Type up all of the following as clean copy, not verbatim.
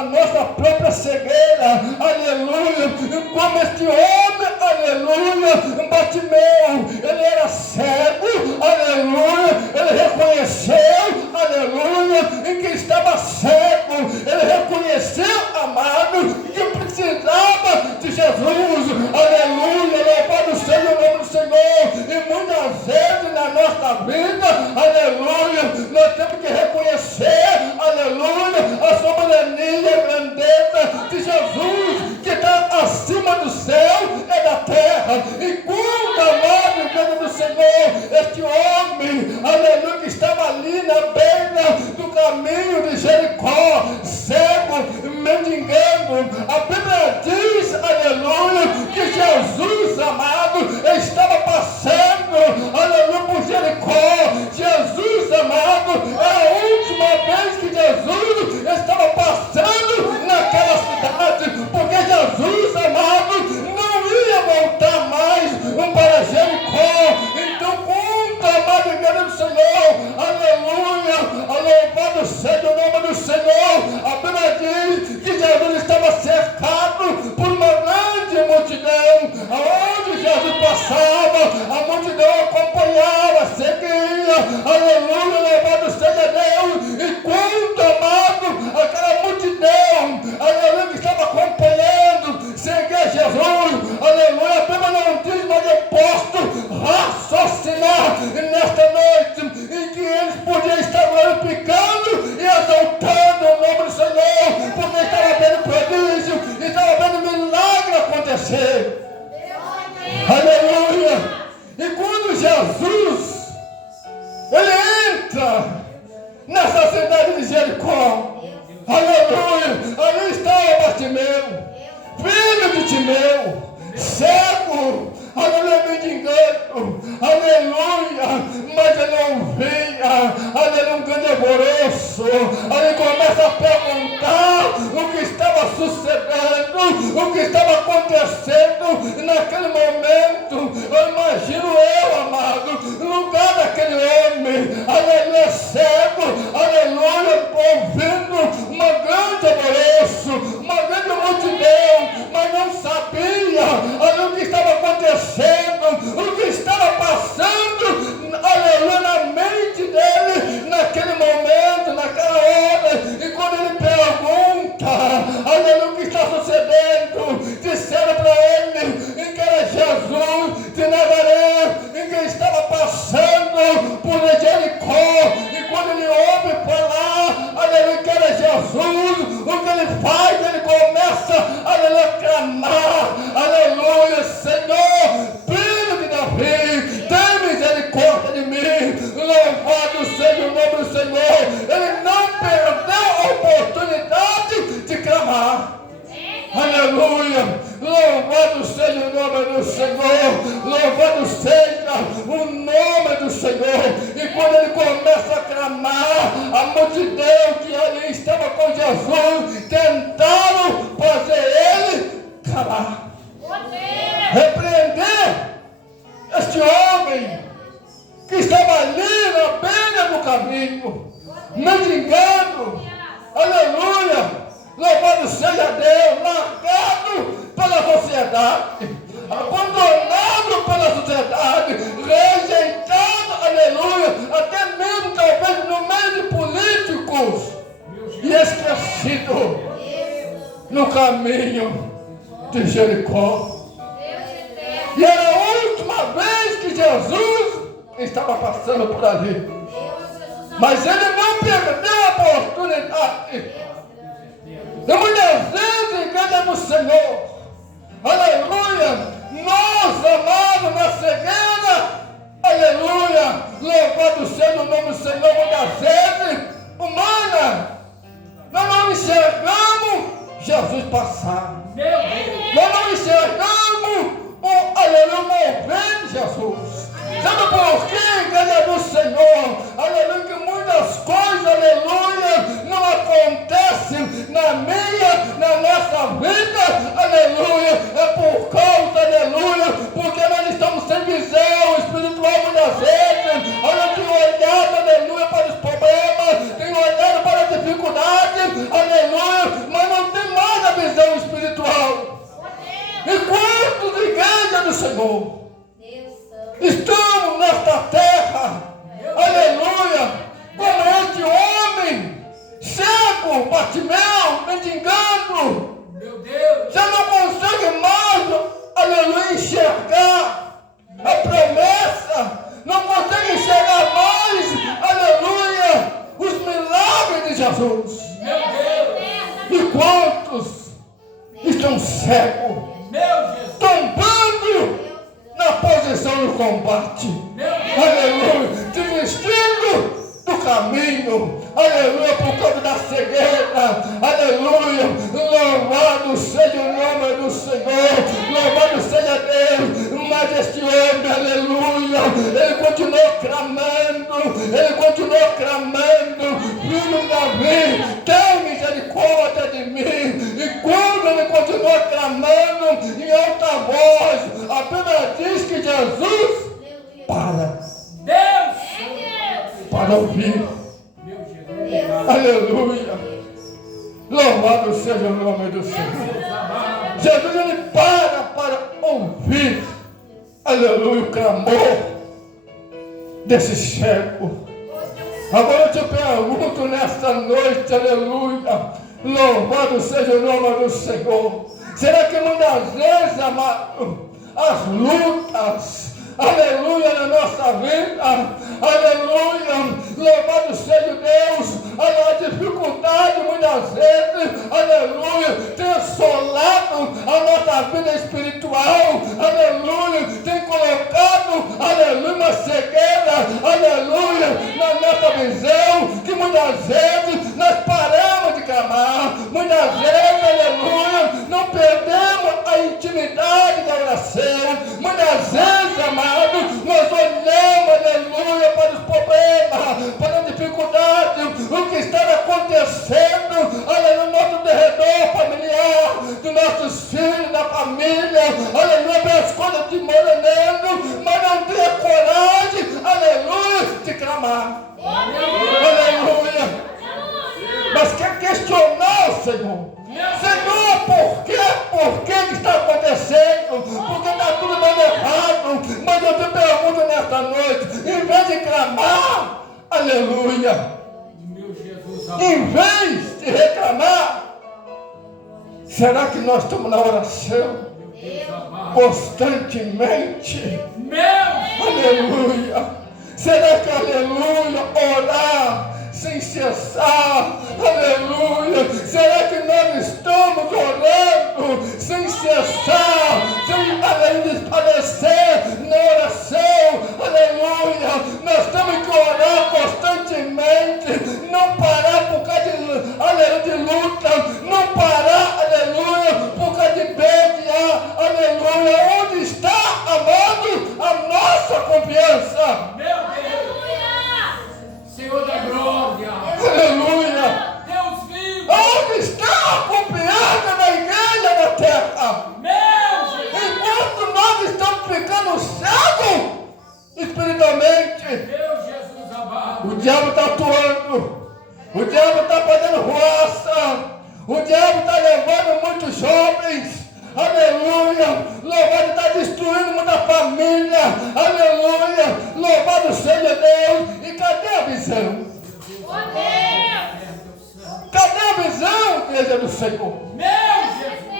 a nossa própria cegueira, aleluia, como este homem, aleluia, Bartimeu, ele era cego, aleluia, ele reconheceu, aleluia, em que estava cego, ele reconheceu, amado, que precisava de Jesus, aleluia, louvado seja o nome do Senhor. E muitas vezes na nossa vida, aleluia, nós temos que reconhecer, aleluia, a soberania e a grandeza de Jesus, que está acima do céu e da terra. E quando, amado, igreja do Senhor, este homem, aleluia, que estava ali na beira do caminho de Jericó, cego, mendigando, a Bíblia diz, aleluia, que Jesus, amado, estava passando, aleluia, por Jericó. Jesus, amado, é a última vez que Jesus estava passando naquela cidade, porque Jesus, amado, não ia voltar mais para Jericó. Então, quando, amado, igreja do Senhor, aleluia, louvado seja o nome do Senhor, a Bíblia diz que Jesus estava cercado por uma grande multidão. Aonde Jesus passava, a multidão acompanhava, seguia, aleluia, louvado seja Deus. E quando, amado, aquela multidão, aleluia, que estava acompanhando, seguia Jesus, aleluia, a Bíblia não diz, mas eu posso raciocinar nesta noite em que eles podiam estar glorificando e exaltando o nome do Senhor, porque estava vendo prodígio, estava vendo milagre acontecer. Aleluia! E quando Jesus, ele entra nessa cidade de Jericó, aleluia, ali estava Bartimeu, filho de Timeu, cego, aleluia, mendigando, aleluia, mas ele não via, aleluia, um grande alvoroço. Ele começa a perguntar o que estava sucedendo, o que estava acontecendo naquele momento. Eu imagino amado, no lugar daquele homem, aleluia, cego, aleluia, ouvindo uma grande alvoroço, uma grande multidão, mas não sabia, aleluia, o que estava acontecendo, o que estava passando, aleluia, na mente dele, naquele momento, naquela hora. E quando ele pergunta, aleluia, o que está sucedendo, disseram para ele que era Jesus de Nazaré, em que estava passando por Jericó. E quando ele ouve falar, aleluia, que era Jesus, o que ele faz? Ele começa, aleluia, a clamar, aleluia, Senhor, filho de Davi, tem misericórdia de mim. Louvado seja o nome do Senhor. Ele não perdeu a oportunidade de clamar. Aleluia, louvado seja o nome do Senhor, louvado seja o nome do Senhor. E quando ele começa a clamar, a multidão que ali estava com Jesus tentaram fazer ele calar, repreender este homem que estava ali na beira do caminho, mendigando, aleluia, louvado seja Deus, largado pela sociedade, abandonado pela sociedade, rejeitado, aleluia, até mesmo talvez no meio de políticos, e esquecido no caminho de Jericó. E era a última vez que Jesus estava passando por ali, mas ele não perdeu a oportunidade. E muitas vezes, igreja do Senhor, aleluia, nós, amados, na cegueira, aleluia, louvado seja o nome do Senhor, muitas vezes, humana, nós não enxergamos Jesus passar, nós não enxergamos aleluia, mover Jesus. Sabe por quê, igreja do Senhor? Aleluia, que muitas coisas, aleluia, não acontecem na minha, na nossa vida, aleluia, é por causa, aleluia, porque nós estamos sem visão espiritual muitas vezes. Olha, tem olhado, aleluia, para os problemas, tem olhado para as dificuldades, aleluia, mas não E quantos igrejas do Senhor estamos nesta terra, aleluia, como este homem, cego, Bartimeu, mendigando, já não consegue mais, aleluia, enxergar a promessa, não consegue enxergar mais, aleluia, os milagres de Jesus. E quantos estão cegos, tombando na posição do combate, aleluia, desistindo do caminho, aleluia, por causa da cegueira, aleluia, louvado seja o nome do Senhor, louvado seja Deus. Mas este homem, aleluia, ele continuou clamando, filho de Davi, tem misericórdia de mim. E quando ele continuou clamando em alta voz, a Bíblia diz que Jesus para ouvir. Aleluia. Louvado seja o nome do Senhor. Jesus, ele para ouvir, aleluia, o clamor desse cego. Agora eu te pergunto nesta noite, aleluia, louvado seja o nome do Senhor. Será que muitas vezes, amado, as lutas, aleluia, na nossa vida, aleluia, louvado seja Deus, a dificuldade muitas vezes, aleluia, tem assolado a nossa vida espiritual, aleluia, tem colocado, aleluia, uma cegueira, aleluia, na nossa visão, que muitas vezes nós paramos de clamar, muitas vezes, aleluia, não perdemos a intimidade da oração, muitas vezes, amado, nós olhamos, aleluia, para os problemas, para as dificuldades, o que está acontecendo, aleluia, no nosso derredor familiar, dos nossos filhos, da família, aleluia, pelas coisas desmoronando, mas não tem a coragem, aleluia, de clamar, aleluia, mas quer questionar o Senhor. Senhor, por quê? Por que está acontecendo? Porque está tudo dando errado. Mas eu te pergunto nesta noite, em vez de clamar, aleluia, em vez de reclamar, será que nós estamos na oração constantemente? Aleluia. Será que, aleluia, orar sem cessar, aleluia, será que nós estamos orando sem cessar, sem, aleluia, desparecer na oração, aleluia, nós temos que orar constantemente, não parar por causa de, aleluia, de luta, não parar, aleluia, por causa de bênção, aleluia, onde está, amado, a nossa confiança? Senhor da glória, aleluia, Deus vivo, onde está a confiança da igreja da terra? Enquanto nós estamos ficando cegos espiritualmente, Deus Jesus amado, o diabo está atuando, o diabo está fazendo roça, o diabo está levando muitos jovens, aleluia, louvado, está destruindo muita família, aleluia, louvado seja Deus. E cadê a visão? Cadê a visão, igreja do Senhor?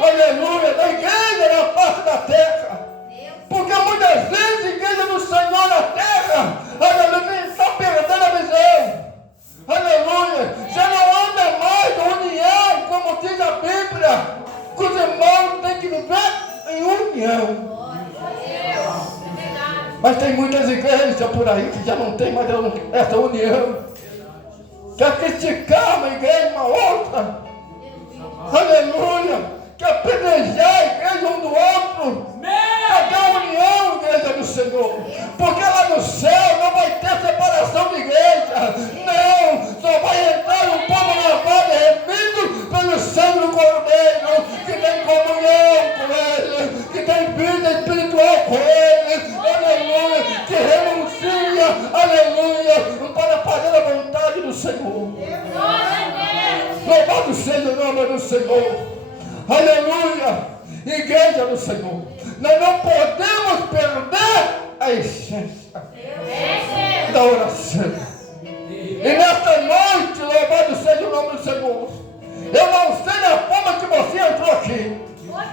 Aleluia, da igreja na face da terra, porque muitas vezes a igreja do Senhor na terra, aleluia, está perdendo a visão, aleluia, já não anda mais em união, como diz a Bíblia, que os irmãos têm que viver em união. Mas tem muitas igrejas por aí que já não tem mais essa união. Quer criticar uma igreja, uma outra. Aleluia. Quer apedrejar a igreja um do outro. Cadê a união, igreja do Senhor? Porque lá no céu não vai ter separação de igreja. Não. Só vai entrar um povo lavado e remido pelo sangue do Cordeiro, que tem comunhão com ele, que tem vida espiritual com ele. Aleluia. Que renuncia, aleluia, para fazer a vontade do Senhor. Louvado seja o nome do Senhor. Aleluia. igreja do Senhor, nós não podemos perder a essência da oração. E nesta noite, louvado seja o nome do Senhor. Eu não sei da forma que você entrou aqui.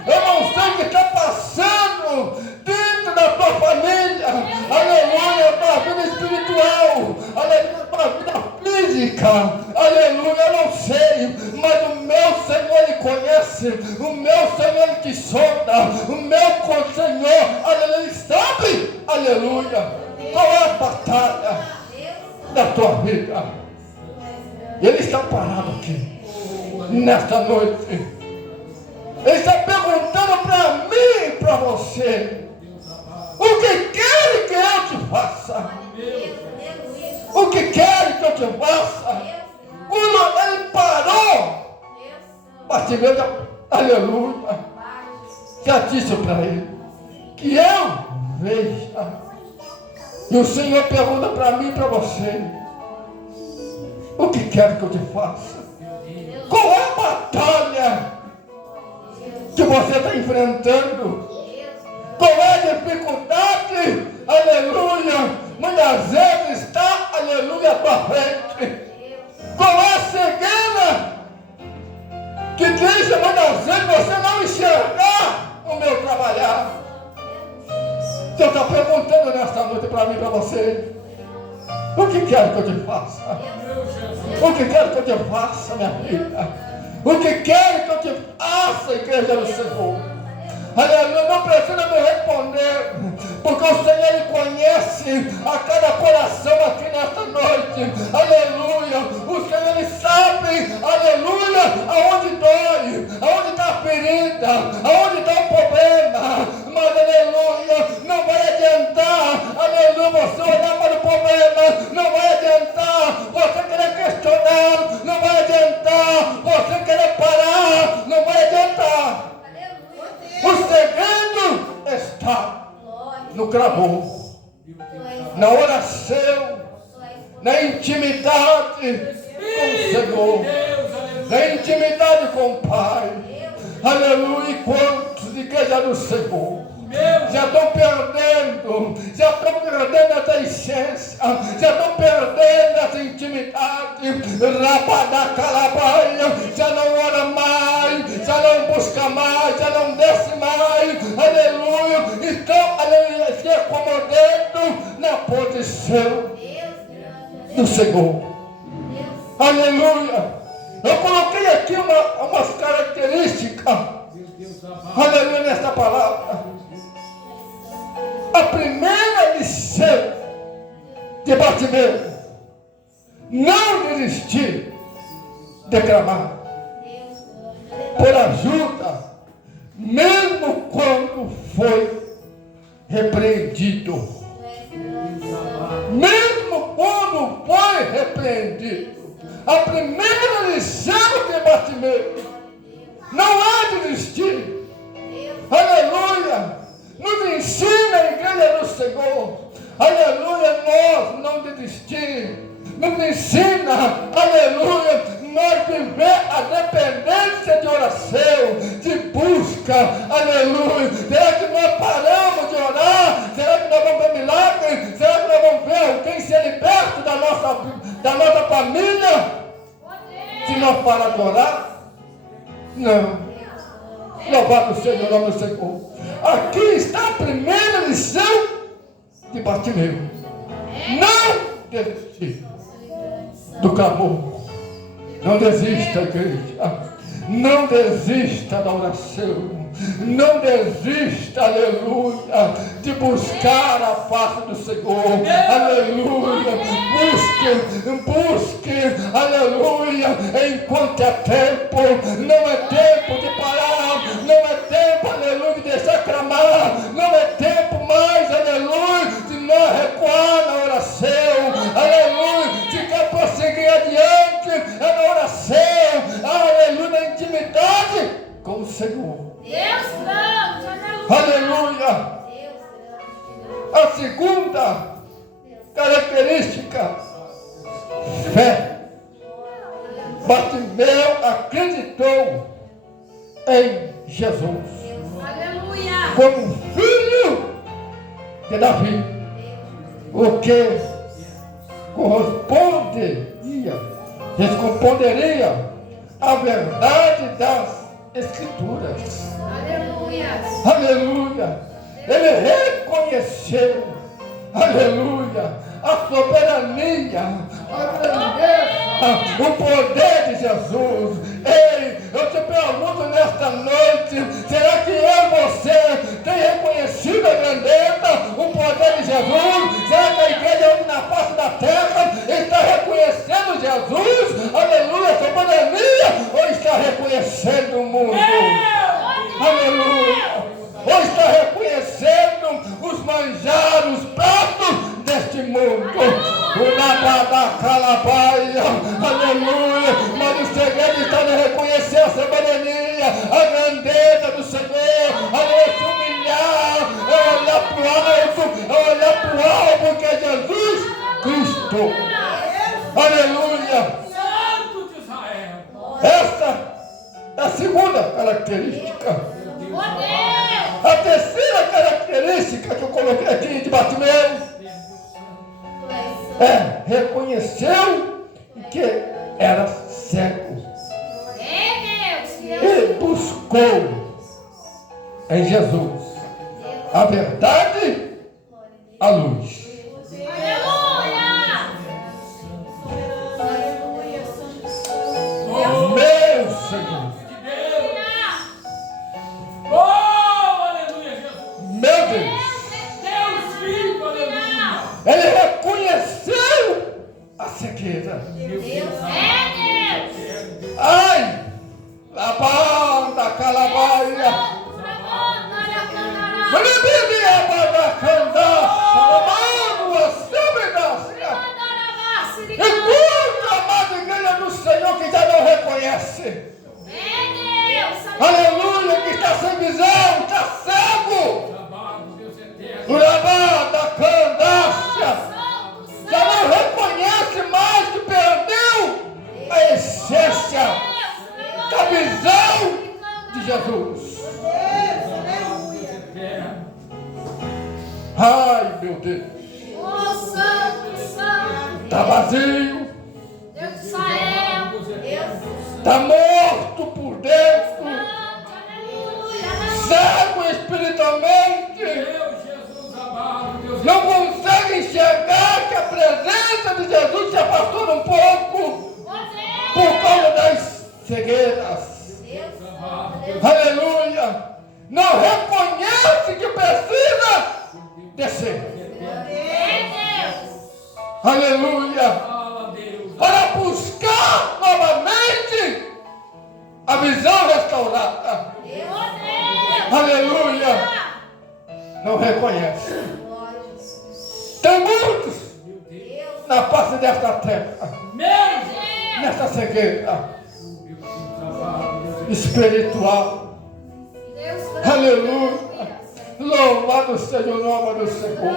Eu não sei o que está passando dentro da tua família. Aleluia, da tua vida espiritual. Aleluia, da tua vida física. Aleluia, eu não sei. Mas o meu Senhor, Ele conhece. O meu Senhor, Ele te sonda. O meu Senhor, aleluia, Ele sabe. Aleluia. Qual é a batalha da tua vida? Ele está parado aqui nesta noite. Ele está perguntando para mim e para você: o que quer que eu te faça? O que quer que eu te faça? Quando ele parou, Bartimeu, aleluia, já disse para ele que eu veja. E o Senhor pergunta para mim e para você: o que quer que eu te faça? Qual é a batalha que você está enfrentando? Qual é a dificuldade? Aleluia! Muitas vezes está, aleluia, à tua frente. Qual é a cegueira que deixa muitas vezes você não enxergar o meu trabalhar? Deus está perguntando nesta noite para mim e para você: o que quer que eu te faça? O que quer que eu te faça, minha filha? O que quer que eu te faça, igreja do Senhor? Aleluia, não precisa me responder, porque o Senhor, Ele conhece a cada coração aqui nesta noite. Aleluia, o Senhor, Ele sabe, aleluia, aonde dói, aonde está a ferida, aonde está o problema. Mas, aleluia, não vai adiantar, aleluia, você olhar para o problema, não vai adiantar você querer questionar, não vai adiantar você querer parar, não vai adiantar. O segredo está no clamor, na oração, na intimidade com o Senhor, na intimidade com o Pai. Aleluia. E quantos, igreja do Senhor, já estão perdendo essa essência, já estão perdendo essa intimidade. Rabada calabaia, já não ora mais, já não busca mais, já não desce mais. Aleluia. Estão, aleluia, se acomodando na posição do Senhor. Aleluia. Eu coloquei aqui umas características, aleluia, nesta palavra. A primeira lição de Bartimeu: não desistir de clamar por ajuda, mesmo quando foi repreendido. Mesmo quando foi repreendido. A primeira lição de Bartimeu: não é desistir. Aleluia. Nos ensina a igreja do Senhor, aleluia, nós não desistir. Nos ensina, aleluia, nós viver a dependência de oração, de busca, aleluia. Será que nós paramos de orar? Será que nós vamos ver milagre? Será que nós vamos ver alguém ser liberto da nossa família? Se nós parar de orar? Não. Louvado seja o nome do Senhor. Aqui está a primeira lição de Bartimeu: não desistir do clamor. Não desista, igreja. Não desista da oração. Não desista, aleluia, de buscar a face do Senhor. Aleluia. Busque, aleluia, enquanto é tempo. Não é tempo de parar. Não é tempo, aleluia, de deixar clamar. Não é tempo mais, aleluia, de não recuar na oração. Aleluia, de quer prosseguir adiante é na oração. Aleluia, na intimidade com o Senhor. Aleluia. A segunda característica: fé. Bartimeu acreditou em Jesus. como filho de Davi, o que responderia à verdade das Escrituras. Aleluia. Ele reconheceu, aleluia, a soberania, a grandeza, o poder de Jesus. Ei, eu te pergunto nesta noite, será que eu e você tem reconhecido a grandeza, o poder de Jesus? Será que a igreja na face da terra está reconhecendo Jesus? Aleluia, a soberania, ou está reconhecendo o mundo? Aleluia. Ou está reconhecendo os manjares, os pratos deste mundo? O nada calabaia, aleluia. Mas o segredo está em reconhecer a soberania, a grandeza do Senhor, a se humilhar, a olhar para o alto, a olhar para o alto, porque é Jesus Cristo. Aleluia. Santo de Israel. Essa é a segunda característica. A terceira característica que eu coloquei aqui de Bartimeu reconheceu que era cego e buscou em Jesus a verdade, a luz. Meu Senhor. Meu Deus. Ele reconheceu a cegueira. Ai, a banda calabaia. E muita amada igreja do Senhor que já não reconhece. Aleluia, que está sem visão, está cego. Urabá da candácia. Já não reconhece mais que perdeu a essência da visão de Jesus. Ai, meu Deus. Está vazio. Está morto por dentro. Cego espiritualmente. Não consegue enxergar que a presença de Jesus se afastou um pouco por causa das cegueiras. Aleluia. Não reconhece que precisa descer. Aleluia. Para buscar novamente a visão restaurada. Aleluia. Não reconhece. Tem muitos na face desta terra, nesta cegueira espiritual. Aleluia. Louvado seja o nome do Senhor.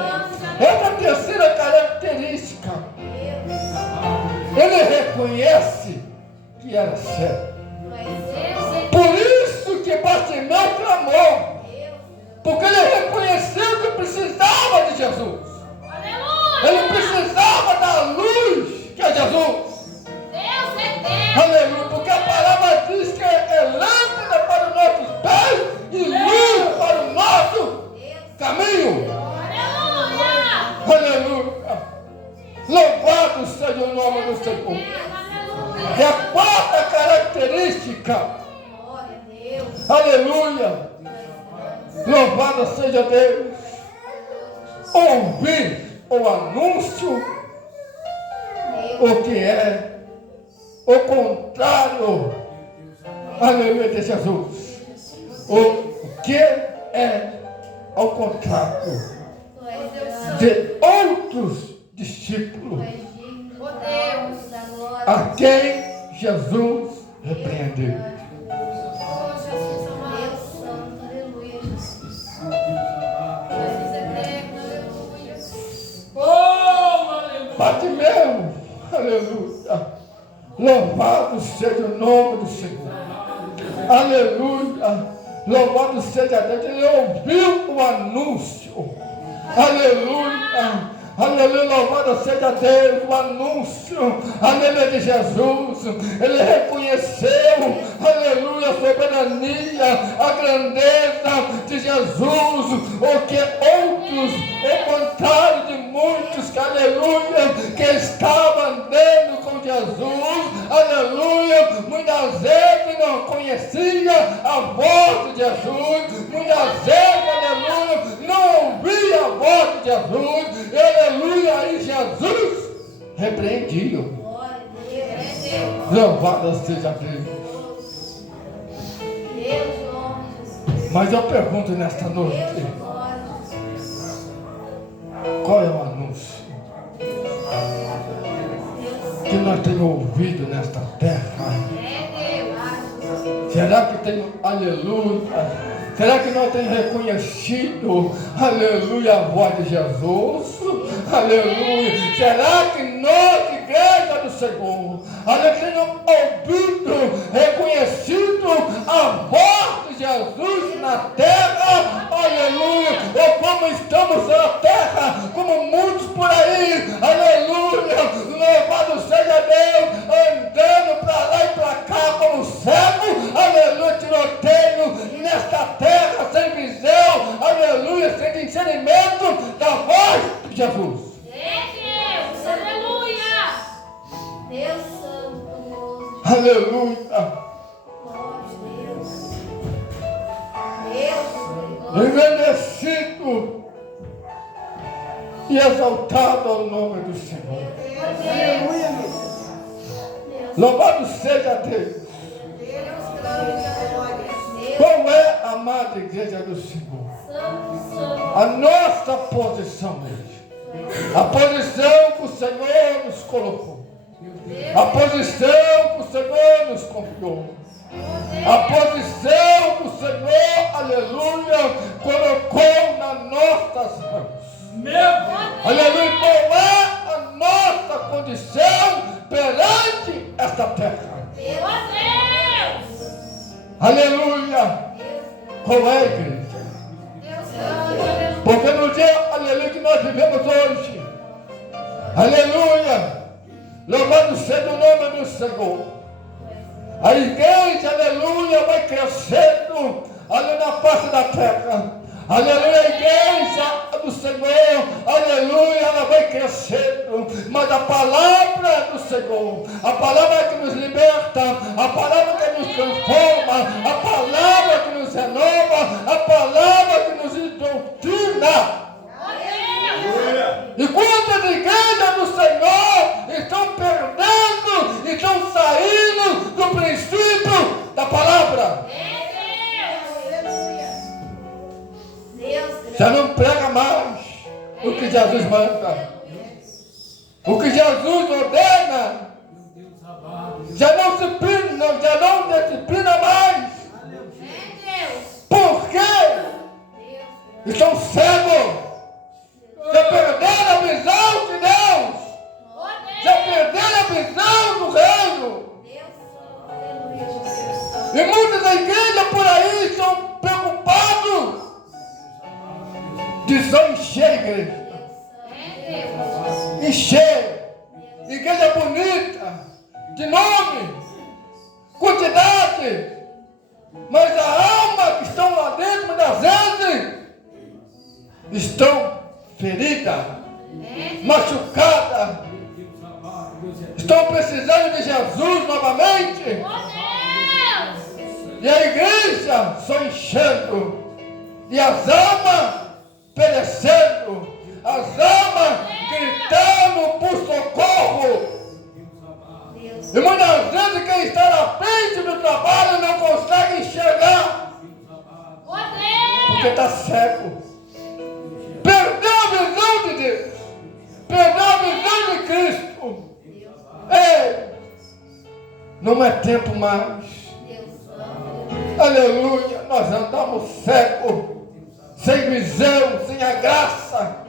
Essa é a terceira característica. Ele reconhece que era cego. Por isso que Bartimeu clamou. Porque ele reconheceu que precisava de Jesus. Ele precisava da luz que é Jesus. Aleluia. Porque a palavra diz que é lâmpada para os nossos pés e luz para o nosso caminho. Aleluia. Louvado seja o nome do Senhor. E a quarta característica. Aleluia. Louvado seja Deus. Ouvir o anúncio, o que é o contrário, aleluia, de Jesus. O que é ao contrário de outros discípulos a quem Jesus repreendeu. Bartimeu, aleluia, louvado seja o nome do Senhor, aleluia. Louvado seja Deus, ele ouviu o anúncio. Aleluia. Aleluia, louvado seja Deus, o anúncio, aleluia, de Jesus. Ele reconheceu, aleluia, a soberania, a grandeza de Jesus, o que outros, ao contrário de muitos, aleluia, que estavam andando com Jesus, aleluia, muitas vezes não conhecia a voz de Jesus, muitas vezes, aleluia, não ouvia a voz de Jesus, aleluia, aí Jesus repreendia. Louvado seja Deus. Mas eu pergunto nesta noite, qual é o anúncio que nós temos ouvido nesta terra? Será que tem, aleluia, será que nós temos reconhecido, aleluia, a voz de Jesus? Aleluia. Será que nós, igreja do Senhor, aleluia, temos ouvido, reconhecido a voz de Jesus na terra? Aleluia. Ou como estamos na terra, como muitos por aí, aleluia, louvado seja Deus, andando para lá e para cá como cego, aleluia, tiroteio nesta terra, sem visão, aleluia, sem discernimento da voz de Jesus. Deus, aleluia. Deus santo. Aleluia. Deus. Engrandecido e exaltado ao nome do Senhor. Louvado seja Deus. Qual é a amada igreja do Senhor? A nossa posição hoje. A posição que o Senhor nos colocou. A posição que o Senhor nos confiou. A posição que o Senhor, aleluia, colocou nas nossas mãos. Aleluia, qual é a nossa condição perante esta terra? Aleluia. Qual é a igreja? Porque no dia, aleluia, que nós vivemos hoje, aleluia, louvado seja o nome do Senhor. A igreja, aleluia, vai crescendo, aleluia, na face da terra. Aleluia, a igreja do Senhor, aleluia, ela vai crescendo, mas a palavra do Senhor, a palavra que nos liberta, a palavra que nos transforma, a palavra que nos renova, a palavra que nos doutrina. E quantas igrejas do Senhor estão perdendo, estão saindo do princípio da palavra? Já não prega mais o que Jesus manda, o que Jesus ordena, já não disciplina mais. Por quê? Estão cegos, já perderam a visão de Deus, já perderam a visão do reino. E muitas igrejas por aí estão preocupados de só encher a igreja. Encher. Igreja bonita, de nome, quantidade. Mas a alma que estão lá dentro, muitas vezes, estão feridas, machucadas. Estão precisando de Jesus novamente. E a igreja só enchendo. E as almas perecendo, as almas gritando por socorro. E muitas vezes quem está na frente do trabalho não consegue enxergar, porque está cego. Perdeu a visão de Deus, perdeu a visão de Cristo. Ei, não é tempo mais. Aleluia, nós andamos cegos, sem visão, sem a graça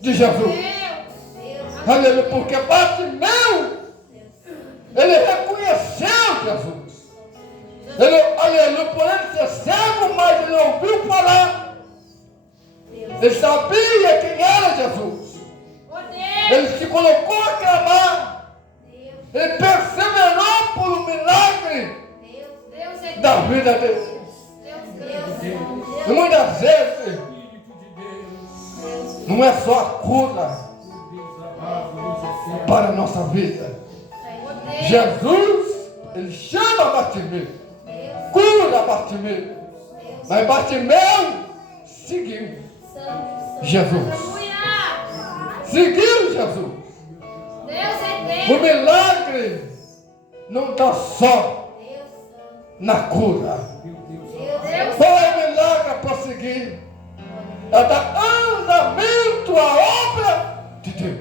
de Jesus. Aleluia, porque Bartimeu, ele reconheceu Jesus. Ele, aleluia, por ele ser cego, mas ele ouviu falar. Ele sabia quem era Jesus. Ele se colocou a clamar. Ele perseverou por um milagre da vida dele. E muitas vezes não é só a cura para a nossa vida. Jesus, ele chama Bartimeu, cura Bartimeu, mas Bartimeu seguiu Jesus. Seguiu Jesus. O milagre não está só na cura. Qual é o milagre a prosseguir? É dar andamento à obra de Deus.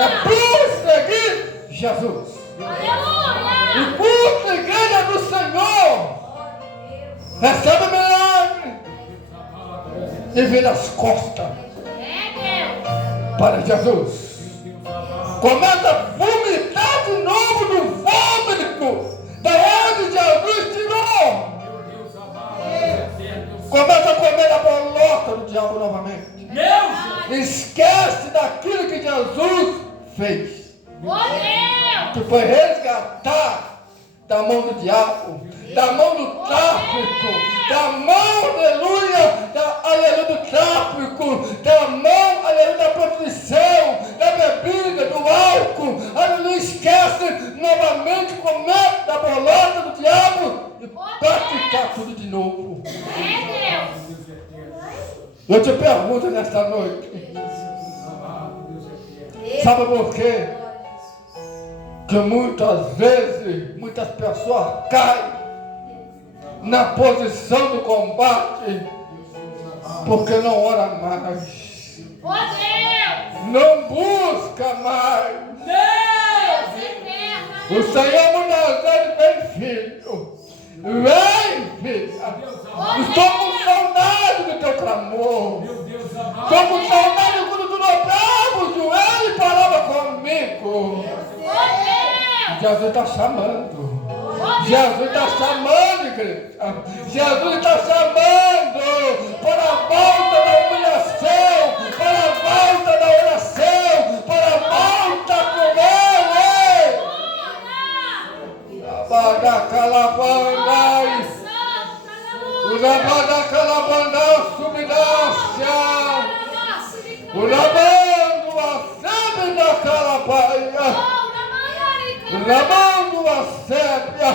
É prosseguir Jesus. E culto a igreja do Senhor. Recebe o milagre e vira as costas para Jesus. Começa a vomitar de novo no vômito da onde Jesus tirou. Começa a comer a bolota do diabo novamente. Esquece daquilo que Jesus fez. Que foi resgatar da mão do diabo, da mão do tráfico, da mão, aleluia, aleluia, do tráfico, da mão, aleluia, da prostituição, da bebida, do álcool. Aleluia, esquece novamente comer da bolota do diabo e praticar tudo de novo. Eu te pergunto nesta noite, sabe por quê? Que muitas vezes, muitas pessoas caem na posição do combate porque não ora mais, não busca mais. O Senhor muitas vezes vem, filho, vem, filha, estou com saudade do teu clamor, estou com saudade quando tu dobrava o joelho e falava comigo. Jesus está chamando. Jesus está chamando, igreja. Jesus está chamando para a volta da humilhação, para a volta da oração, para a volta com Ele. Abadacalabandai, Urabadacalabandai, subidácia, Urabando a sebe da calabaia, Urabando a sébia.